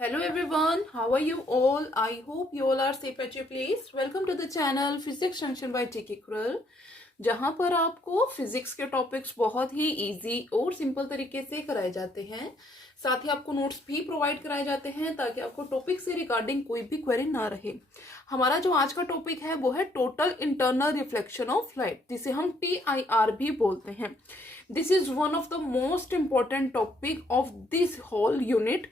Hello everyone, how are you all? I hope you all are safe at your place. Welcome to the channel Physics Junction by TK Krull, जहाँ पर आपको physics के topics बहुत ही easy और simple तरीके से कराए जाते हैं। साथ ही आपको नोट्स भी प्रोवाइड कराए जाते हैं ताकि आपको टॉपिक से रिगार्डिंग कोई भी क्वेरी ना रहे। हमारा जो आज का टॉपिक है वो है total internal reflection of light, जिसे हम TIR भी बोलते हैं। This is one of the most important topic of this whole unit.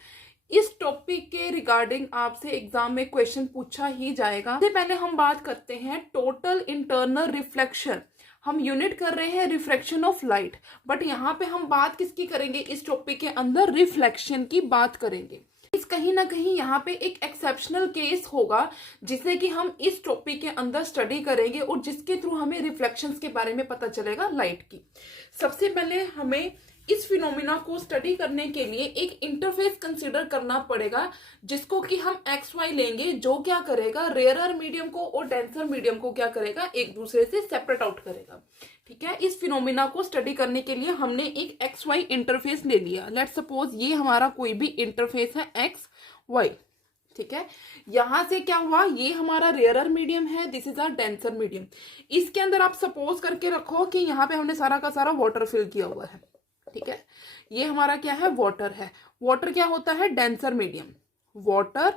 इस टॉपिक के रिगार्डिंग आपसे एग्जाम में क्वेश्चन पूछा ही जाएगा। सबसे पहले हम बात करते हैं टोटल इंटरनल रिफ्लेक्शन। हम यूनिट कर रहे हैं रिफ्रैक्शन ऑफ लाइट, बट यहाँ पे हम बात किसकी करेंगे? इस टॉपिक के अंदर रिफ्लेक्शन की बात करेंगे। इस कहीं ना कहीं यहाँ पे एक एक्सेप्शनल केस होगा जिसे कि हम इस टॉपिक के अंदर स्टडी करेंगे और जिसके थ्रू हमें रिफ्लेक्शंस के बारे में पता चलेगा लाइट की। सबसे पहले हमें इस फिनोमिना को स्टडी करने के लिए एक इंटरफेस कंसीडर करना पड़ेगा, जिसको कि हम XY लेंगे, जो क्या करेगा रेयरर मीडियम को और डेंसर मीडियम को क्या करेगा एक दूसरे से सेपरेट आउट करेगा। ठीक है, इस फिनोमिना को स्टडी करने के लिए हमने एक XY इंटरफेस ले लिया। लेट्स सपोज ये हमारा कोई भी इंटरफेस है XY। ठीक है, यहां से क्या हुआ, ये हमारा रेयरर मीडियम है, this is our denser medium. इसके अंदर आप सपोज करके रखो कि यहाँ पे हमने सारा का सारा वाटर फिल किया हुआ है। ठीक है, ये हमारा क्या है, वाटर है। वाटर क्या होता है, denser medium. Water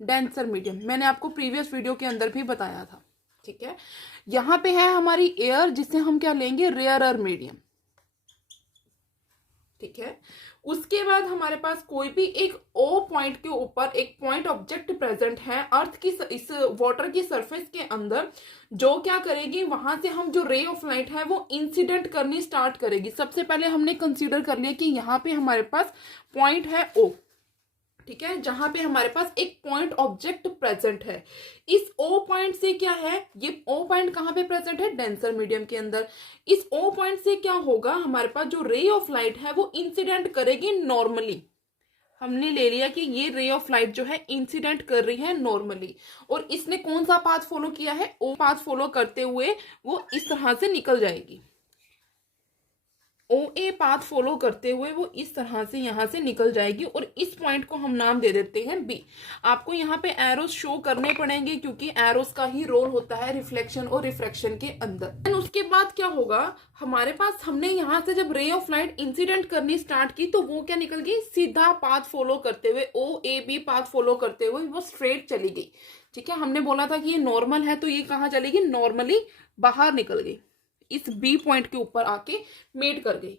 denser medium मैंने आपको प्रीवियस वीडियो के अंदर भी बताया था। ठीक है, यहां पे है हमारी एयर, जिसे हम क्या लेंगे, रेयरर मीडियम। ठीक है, उसके बाद हमारे पास कोई भी एक O पॉइंट के ऊपर एक पॉइंट ऑब्जेक्ट प्रेजेंट है अर्थ की इस वाटर की सरफेस के अंदर, जो क्या करेगी, वहां से हम जो रे ऑफ लाइट है वो इंसिडेंट करनी स्टार्ट करेगी। सबसे पहले हमने कंसीडर कर लिया कि यहाँ पे हमारे पास पॉइंट है O। ठीक है, जहां पे हमारे पास एक पॉइंट ऑब्जेक्ट प्रेजेंट है। इस O पॉइंट से क्या है, ये O पॉइंट कहां पे प्रेजेंट है, डेंसर मीडियम के अंदर। इस O पॉइंट से क्या होगा, हमारे पास जो रे ऑफ लाइट है वो इंसिडेंट करेगी नॉर्मली। हमने ले लिया कि ये रे ऑफ लाइट जो है इंसिडेंट कर रही है नॉर्मली, और इसने कौन सा पाथ फॉलो किया है, O पाथ फॉलो करते हुए वो इस तरह से निकल जाएगी। OA पाथ फॉलो करते हुए वो इस तरह से यहां से निकल जाएगी, और इस पॉइंट को हम नाम दे देते हैं B। आपको यहाँ पे एरोस शो करने पड़ेंगे क्योंकि एरोस का ही रोल होता है रिफ्लेक्शन और रिफ्रैक्शन के अंदर। उसके बाद क्या होगा, हमारे पास हमने यहाँ से जब रे ऑफ लाइट इंसिडेंट करनी स्टार्ट की तो वो क्या निकल गई, सीधा पाथ फॉलो करते हुए OAB पाथ फॉलो करते हुए वो स्ट्रेट चली गई। ठीक है, हमने बोला था कि ये नॉर्मल है तो ये कहाँ चलेगी, नॉर्मली बाहर निकल गई, इस B पॉइंट के ऊपर आके मेट कर गई।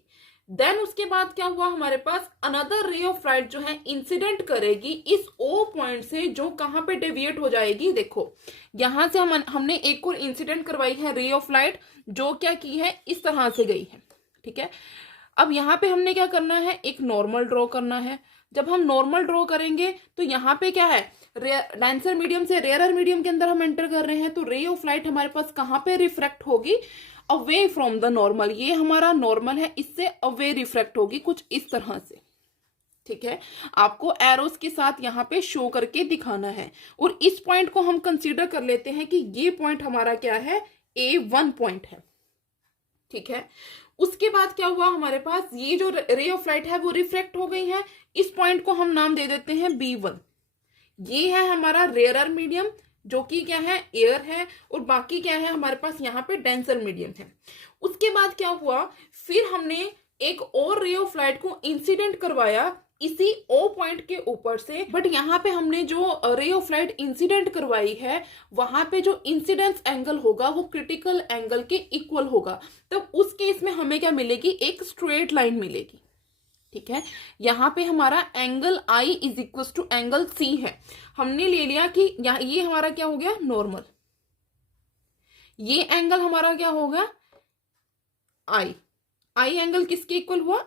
देन उसके बाद क्या हुआ, हमारे पास अनदर रे ऑफ लाइट जो है इंसिडेंट करेगी इस O पॉइंट से, जो कहां पे डेविएट हो जाएगी। देखो यहां से हमने एक और इंसिडेंट करवाई है रे ऑफ लाइट, जो क्या की है, इस तरह से गई है। ठीक है, अब यहाँ पे हमने क्या करना है, एक नॉर्मल ड्रॉ करना है। जब हम नॉर्मल ड्रॉ करेंगे तो यहाँ पे क्या है, डेंसर मीडियम से रेयरर मीडियम के अंदर हम एंटर कर रहे हैं, तो रे ऑफ लाइट हमारे पास कहाँ पे रिफ्रैक्ट होगी, अवे फ्रॉम द नॉर्मल। ये हमारा नॉर्मल है, इससे अवे रिफ्रैक्ट होगी कुछ इस तरह से। ठीक है, आपको एरोस के साथ यहाँ पे शो करके दिखाना है, और इस पॉइंट को हम कंसीडर कर लेते हैं कि ये पॉइंट हमारा क्या है, A1 पॉइंट है। ठीक है, उसके बाद क्या हुआ, हमारे पास ये जो रे ऑफ लाइट है वो रिफ्रैक्ट हो गई है। इस पॉइंट को हम नाम दे देते हैं B1। ये है हमारा रेयरर मीडियम, जो कि क्या है, एयर है, और बाकी क्या है हमारे पास यहाँ पे डेंसर मीडियम है। उसके बाद क्या हुआ, फिर हमने एक और रे ऑफ लाइट को इंसिडेंट करवाया इसी O पॉइंट के ऊपर से, बट यहाँ पे हमने जो रे ऑफ लाइट इंसिडेंट करवाई है वहां पे जो इंसिडेंस एंगल होगा वो क्रिटिकल एंगल के इक्वल होगा। तब उस केस में हमें क्या मिलेगी, एक स्ट्रेट लाइन मिलेगी। ठीक है, यहाँ पे हमारा angle I is equal to angle C है। हमने ले लिया कि ये हमारा क्या हो गया, नॉर्मल। ये एंगल हमारा क्या होगा, I एंगल किसके इक्वल हुआ,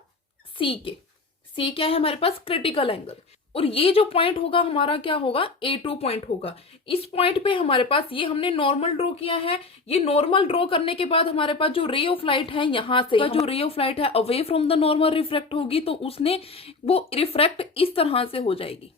C के। C क्या है हमारे पास, क्रिटिकल एंगल। और ये जो पॉइंट होगा हमारा क्या होगा, A2 पॉइंट होगा। इस पॉइंट पे हमारे पास ये हमने नॉर्मल ड्रॉ किया है। ये नॉर्मल ड्रॉ करने के बाद हमारे पास जो रे ऑफ लाइट है, यहाँ से जो रे ऑफ लाइट है away from the normal refract होगी, तो उसने वो रिफ्रैक्ट इस तरह से हो जाएगी।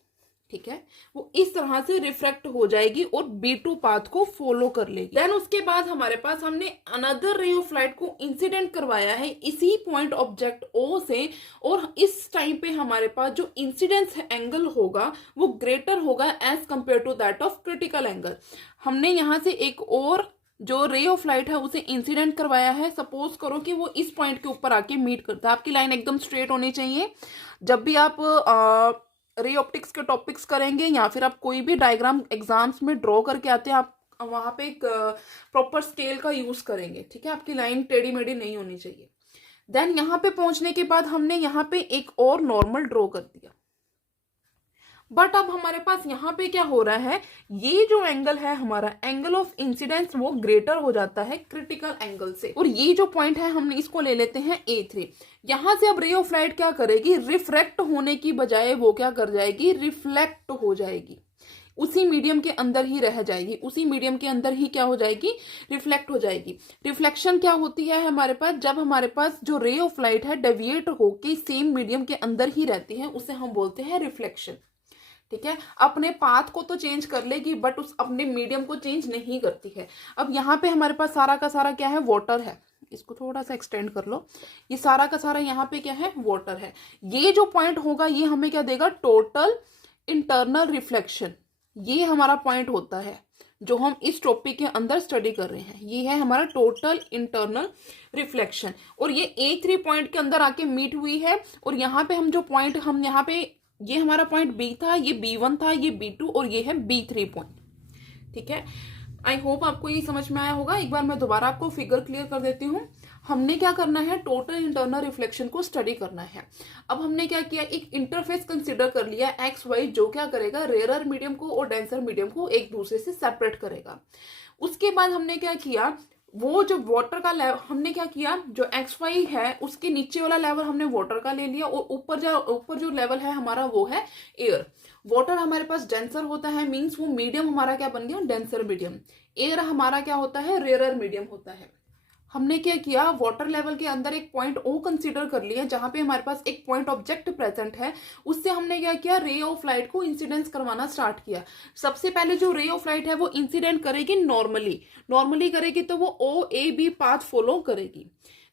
ठीक है, वो इस तरह से रिफ्रैक्ट हो जाएगी और B2 पाथ को फॉलो कर लेगी। देन उसके बाद हमारे पास हमने अनदर रे ऑफ लाइट को इंसिडेंट करवाया है इसी पॉइंट ऑब्जेक्ट O से, और इस टाइम पे हमारे पास जो इंसिडेंस एंगल होगा वो ग्रेटर होगा as compared to that of critical angle. हमने यहाँ से एक और जो रे ऑफ लाइट है उसे इंसिडेंट करवाया है। सपोज करो कि वो इस पॉइंट के ऊपर आके मीट करता है। आपकी लाइन एकदम स्ट्रेट होनी चाहिए। जब भी आप रे ऑप्टिक्स के टॉपिक्स करेंगे या फिर आप कोई भी डायग्राम एग्जाम्स में ड्रॉ करके आते हैं, आप वहां पे एक प्रॉपर स्केल का यूज करेंगे। ठीक है, आपकी लाइन टेढ़ी मेढ़ी नहीं होनी चाहिए। देन यहाँ पे पहुंचने के बाद हमने यहाँ पे एक और नॉर्मल ड्रॉ कर दिया। बट अब हमारे पास यहाँ पे क्या हो रहा है, ये जो एंगल है हमारा एंगल ऑफ इंसिडेंस वो ग्रेटर हो जाता है क्रिटिकल एंगल से, और ये जो पॉइंट है हमने इसको ले लेते हैं A3। यहां से अब रे ऑफ लाइट क्या करेगी, रिफ्रैक्ट होने की बजाय वो क्या कर जाएगी, रिफ्लेक्ट हो जाएगी, उसी मीडियम के अंदर ही रह जाएगी, उसी मीडियम के अंदर ही क्या हो जाएगी, रिफ्लेक्ट हो जाएगी। रिफ्लेक्शन क्या होती है हमारे पास, जब हमारे पास जो रे ऑफ लाइट है डेविएट होके सेम मीडियम के अंदर ही रहती है, उसे हम बोलते हैं रिफ्लेक्शन। ठीक है, अपने पाथ को तो चेंज कर लेगी बट उस अपने मीडियम को चेंज नहीं करती है। अब यहाँ पे हमारे पास सारा का सारा क्या है, वाटर है। इसको थोड़ा सा एक्सटेंड कर लो। ये सारा का सारा यहाँ पे क्या है, वाटर है। ये जो पॉइंट होगा ये हमें क्या देगा, टोटल इंटरनल रिफ्लेक्शन। ये हमारा पॉइंट होता है जो हम इस टॉपिक के अंदर स्टडी कर रहे हैं। ये है हमारा टोटल इंटरनल रिफ्लेक्शन, और ये A3 पॉइंट के अंदर आके मीट हुई है। और यहाँ पे हम जो पॉइंट हम यहाँ पे, ये हमारा पॉइंट B था, ये B1 था, ये B2 और ये है B3 पॉइंट। ठीक है, आई होप आपको ये समझ में आया होगा। एक बार मैं दोबारा आपको फिगर क्लियर कर देती हूँ। हमने क्या करना है, टोटल इंटरनल रिफ्लेक्शन को स्टडी करना है। अब हमने क्या किया, एक इंटरफेस कंसिडर कर लिया XY, जो क्या करेगा, रेयर मीडियम को और डेंसर मीडियम को एक दूसरे से सेपरेट करेगा। उसके बाद हमने क्या किया, वो जो वाटर का लेवल हमने क्या किया, जो XY है उसके नीचे वाला लेवल हमने वाटर का ले लिया, और ऊपर जो लेवल है हमारा वो है एयर। वाटर हमारे पास डेंसर होता है, मींस वो मीडियम हमारा क्या बन गया, डेंसर मीडियम। एयर हमारा क्या होता है, रेयर मीडियम होता है। हमने क्या किया, वाटर लेवल के अंदर एक पॉइंट O कंसीडर कर लिया, जहां पे हमारे पास एक पॉइंट ऑब्जेक्ट प्रेजेंट है। उससे हमने क्या किया, रे ऑफ लाइट को इंसिडेंस करवाना स्टार्ट किया। सबसे पहले जो रे ऑफ लाइट है वो इंसिडेंट करेगी नॉर्मली करेगी, तो वो OAB पाथ फॉलो करेगी।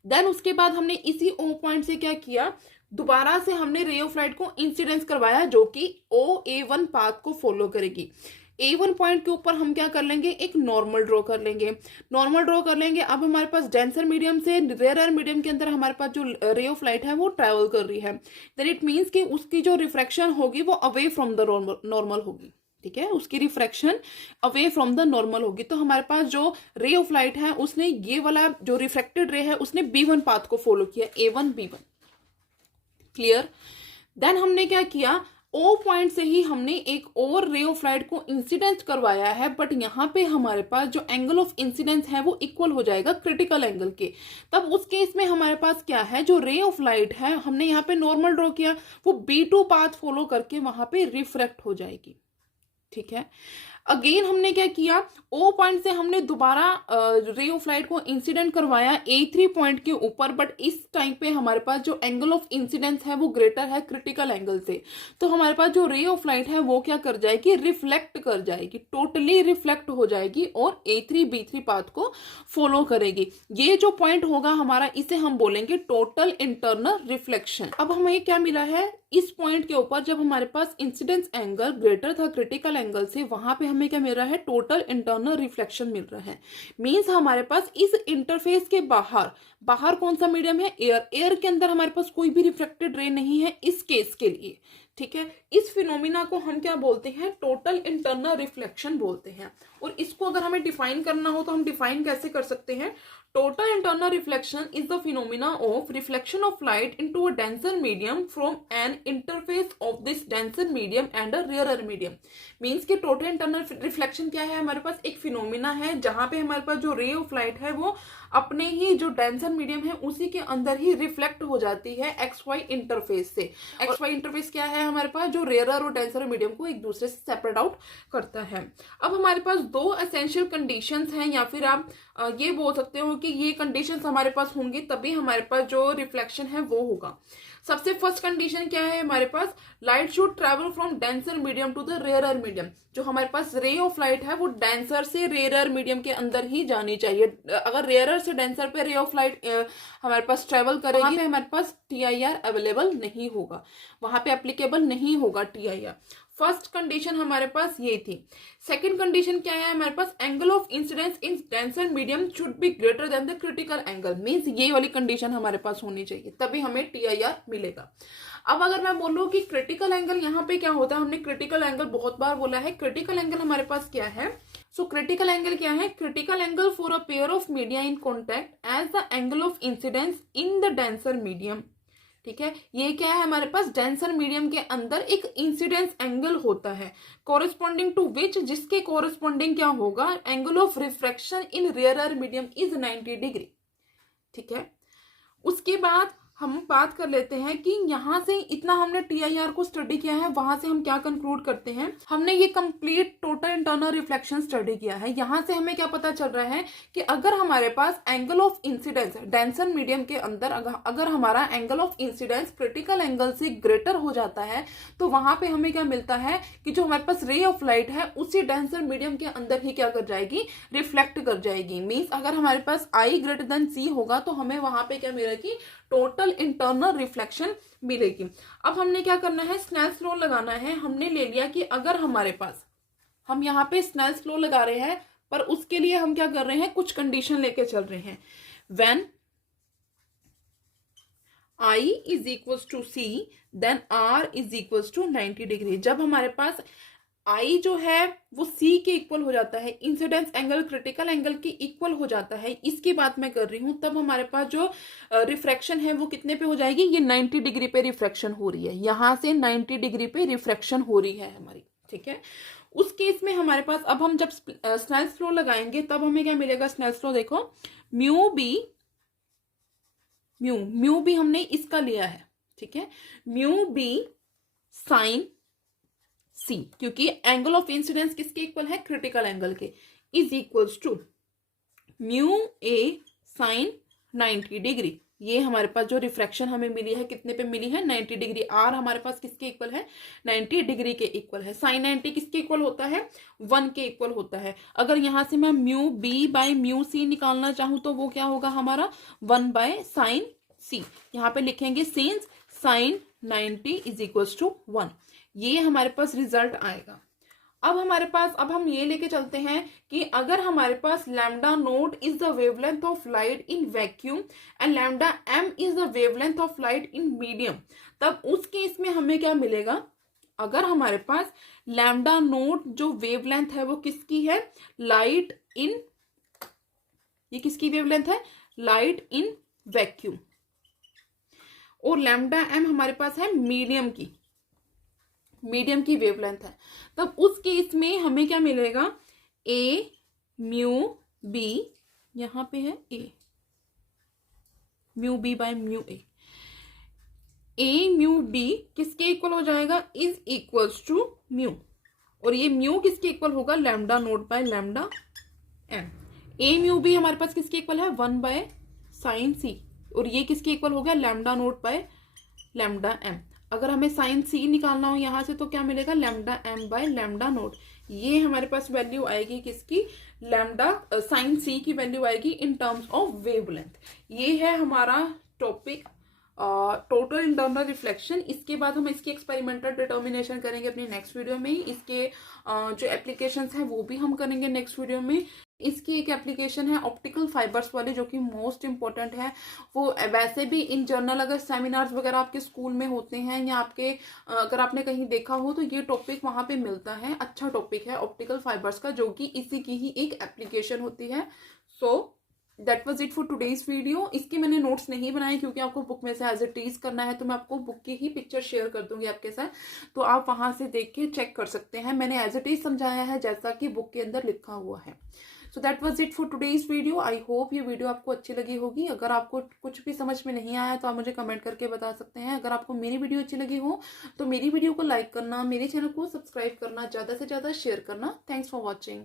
देन उसके बाद हमने इसी O पॉइंट से क्या किया, दोबारा से हमने रे ऑफ लाइट को इंसिडेंस करवाया, जो कि OA1 पाथ को फॉलो करेगी। A1 पॉइंट के ऊपर हम क्या कर लेंगे, एक नॉर्मल ड्रॉ कर लेंगे। अब हमारे पास डेंसर मीडियम से रेयर मीडियम के अंदर हमारे पास जो रे ऑफ लाइट है वो ट्रेवल कर रही है। देन इट मीन्स कि उसकी जो रिफ्रैक्शन होगी वो अवे फ्रॉम द नॉर्मल होगी। ठीक है, उसकी refraction away from the normal होगी। तो हमारे पास जो रे ऑफ लाइट है उसने ये वाला जो रिफ्रैक्टेड रे है उसने B1 पाथ को फॉलो किया, A1 B1। क्लियर। देन हमने क्या किया, O पॉइंट से ही हमने एक और रे ऑफ लाइट को इंसिडेंस करवाया है, बट यहाँ पे हमारे पास जो एंगल ऑफ इंसिडेंस है वो इक्वल हो जाएगा क्रिटिकल एंगल के। तब उस केस में हमारे पास क्या है, जो रे ऑफ लाइट है हमने यहाँ पे नॉर्मल ड्रॉ किया, वो B2 पाथ फॉलो करके वहां पे रिफ्रैक्ट हो जाएगी। ठीक है, अगेन हमने क्या किया, O पॉइंट से हमने दोबारा रे ऑफ लाइट को इंसिडेंट करवाया A3 पॉइंट के ऊपर, बट इस टाइम पे हमारे पास जो एंगल ऑफ इंसिडेंस है वो ग्रेटर है क्रिटिकल एंगल से। तो हमारे पास जो रे ऑफ लाइट है वो क्या कर जाएगी, रिफ्लेक्ट कर जाएगी, टोटली रिफ्लेक्ट हो जाएगी और A3 B3 पाथ को फॉलो करेगी। ये जो पॉइंट होगा हमारा, इसे हम बोलेंगे टोटल इंटरनल रिफ्लेक्शन। अब हमें क्या मिला है, इस पॉइंट के ऊपर जब हमारे पास इंसिडेंस एंगल ग्रेटर था क्रिटिकल एंगल से, वहां पे हमें क्या मिल रहा है, टोटल इंटरनल रिफ्लेक्शन मिल रहा है। मींस हमारे पास इस इंटरफेस के बाहर कौन सा मीडियम है, एयर के अंदर हमारे पास कोई भी रिफ्लेक्टेड रे नहीं है इस केस के लिए। ठीक है, इस फिनोमिना को हम क्या बोलते हैं, टोटल इंटरनल रिफ्लेक्शन बोलते हैं। और इसको अगर हमें डिफाइन करना हो तो हम डिफाइन कैसे कर सकते हैं, total internal reflection is the phenomena of reflection of light into a denser medium from an interface of this denser medium and a rarer medium। Means कि टोटल इंटरनल रिफ्लेक्शन क्या है, हमारे पास एक फिनोमिना है जहां पे हमारे पास जो रे ऑफ लाइट है वो अपने ही जो डेंसर मीडियम है उसी के अंदर ही रिफ्लेक्ट हो जाती है XY इंटरफेस से। XY इंटरफेस क्या है हमारे पास, जो रेयर और डेंसर मीडियम को एक दूसरे से सेपरेट आउट करता है। अब हमारे पास दो एसेंशियल कंडीशंस हैं, या फिर आप ये बोल सकते हो कि ये कंडीशंस हमारे पास होंगी तभी हमारे पास जो रिफ्लेक्शन है वो होगा। सबसे फर्स्ट कंडीशन क्या है हमारे पास, light should travel from denser medium to the rarer medium. जो हमारे पास रे ऑफ लाइट है वो डेंसर से रेयरर मीडियम के अंदर ही जानी चाहिए। अगर रेयरर से डेंसर पे रे ऑफ लाइट हमारे पास ट्रेवल करेगी, वहां पे हमारे पास TIR अवेलेबल नहीं होगा, वहां पे एप्लीकेबल नहीं होगा TIR। फर्स्ट कंडीशन हमारे पास ये थी। सेकंड कंडीशन क्या है हमारे पास, angle of incidence in denser medium should be greater than the critical angle, means ये वाली कंडीशन हमारे पास होनी चाहिए, तभी हमें TIR मिलेगा। अब अगर मैं बोलूं कि क्रिटिकल एंगल यहाँ पे क्या होता है, हमने क्रिटिकल एंगल बहुत बार बोला है। क्रिटिकल एंगल हमारे पास क्या है, सो क्रिटिकल एंगल क्या है, critical angle for a pair of media in contact as the angle of incidence in the denser medium. ठीक है, ये क्या है हमारे पास, डेंसर मीडियम के अंदर एक इंसिडेंस एंगल होता है, कोरिस्पॉन्डिंग टू विच, जिसके कोरिस्पॉन्डिंग क्या होगा, angle of refraction in rarer medium is 90 degree. ठीक है, उसके बाद हम बात कर लेते हैं कि यहाँ से इतना हमने TIR को स्टडी किया है, वहां से हम क्या कंक्लूड करते हैं, हमने ये complete total internal reflection study किया है। यहाँ से हमें क्या पता चल रहा है कि अगर हमारे पास angle of incidence denser medium के अंदर अगर हमारा angle of incidence critical angle से ग्रेटर हो जाता है, तो वहां पे हमें क्या मिलता है कि जो हमारे पास रे ऑफ लाइट है उसी डेंसर मीडियम के अंदर ही क्या कर जाएगी, रिफ्लेक्ट कर जाएगी। मीन्स अगर हमारे पास I ग्रेटर देन C होगा तो हमें वहां पे क्या मिलेगी, टोटल इंटरनल रिफ्लेक्शन मिलेगी। अब हमने क्या करना है, स्नेल्स लॉ लगाना है। हमने ले लिया कि अगर हमारे पास, हम यहाँ पे स्नेल्स लॉ लगा रहे हैं, पर उसके लिए हम क्या कर रहे हैं, कुछ कंडीशन लेके चल रहे हैं। When I is equals to C then R is equals to 90 degree. जब हमारे पास I जो है वो C के इक्वल हो जाता है, इंसिडेंस एंगल क्रिटिकल एंगल के इक्वल हो जाता है, इसकी बात मैं कर रही हूं, तब हमारे पास जो रिफ्रैक्शन है वो कितने पे हो जाएगी, ये 90 डिग्री पे रिफ्रैक्शन हो रही है, यहां से 90 डिग्री पे रिफ्रैक्शन हो रही है हमारी। ठीक है, उस केस में हमारे पास, अब हम जब स्नेल्स लॉ लगाएंगे तब हमें क्या मिलेगा, स्नेल्स लॉ देखो, म्यू बी हमने इसका लिया है। ठीक है, म्यू बी साइन C, क्योंकि एंगल ऑफ इंसिडेंस किसके इक्वल है, क्रिटिकल एंगल के, is equals to mu A sine 90 degree. ये हमारे पास जो रिफ्रैक्शन हमें मिली है कितने पे मिली है, 90 डिग्री। R हमारे पास किसके इक्वल है, 90 डिग्री के इक्वल है। साइन 90 किसके इक्वल होता है, 1 के इक्वल होता है। अगर यहां से मैं mu B by mu C निकालना चाहूं तो वो क्या होगा हमारा, 1 बाय साइन C। यहाँ पे लिखेंगे since sine 90 is equals to 1, ये हमारे पास रिजल्ट आएगा। अब हमारे पास, अब हम ये लेके चलते हैं कि अगर हमारे पास lambda naught is the wavelength of light in vacuum and lambda m is the wavelength of light in medium, तब उस केस में हमें क्या मिलेगा, अगर हमारे पास लैम्डा नोट जो वेवलेंथ है वो किसकी है, लाइट इन, ये किसकी वेवलेंथ है, लाइट इन वैक्यूम, और लैम्डा m हमारे पास है मीडियम की वेवलेंथ है, तब उस केस में हमें क्या मिलेगा, A म्यू B, यहां पे है A, mu B by mu A mu B किसके इक्वल हो जाएगा, इज इक्वल्स टू म्यू, और ये म्यू किसके इक्वल होगा, lambda note by lambda m। A mu B हमारे पास किसके इक्वल है, 1 बाय साइन C, और ये किसके इक्वल हो गया, lambda note by lambda m। अगर हमें साइन C निकालना हो यहां से तो क्या मिलेगा, lambda m by lambda note. ये हमारे पास वैल्यू आएगी किसकी, लैम्डा साइन C की वैल्यू आएगी इन टर्म्स ऑफ वेवलेंथ। ये है हमारा टॉपिक टोटल इंटरनल रिफ्लेक्शन। इसके बाद हम इसकी एक्सपेरिमेंटल डिटर्मिनेशन करेंगे अपनी नेक्स्ट वीडियो में। इसके जो एप्लीकेशंस हैं वो भी हम करेंगे नेक्स्ट वीडियो में। इसकी एक एप्लीकेशन है ऑप्टिकल फाइबर्स वाली, जो कि मोस्ट इंपॉर्टेंट है। वो वैसे भी इन जनरल अगर सेमिनार्स वगैरह आपके स्कूल में होते हैं या आपके अगर आपने कहीं देखा हो तो ये टॉपिक वहां पे मिलता है। अच्छा टॉपिक है ऑप्टिकल फाइबर्स का, जो कि इसी की ही एक एप्लीकेशन होती है। So that was it for today's video. इसके मैंने नोट्स नहीं बनाए क्योंकि आपको बुक में से एज इट इज करना है, तो मैं आपको बुक की ही पिक्चर शेयर कर दूंगी आपके साथ, तो आप वहां से देख के चेक कर सकते हैं। मैंने एज इट इज समझाया है जैसा कि बुक के अंदर लिखा हुआ है। So that was it for today's video. I hope ये वीडियो आपको अच्छी लगी होगी। अगर आपको कुछ भी समझ में नहीं आया तो आप मुझे कमेंट करके बता सकते हैं। अगर आपको मेरी वीडियो अच्छी लगी हो तो मेरी वीडियो को लाइक करना, मेरे चैनल को सब्सक्राइब करना, ज़्यादा से ज़्यादा शेयर करना। Thanks for watching.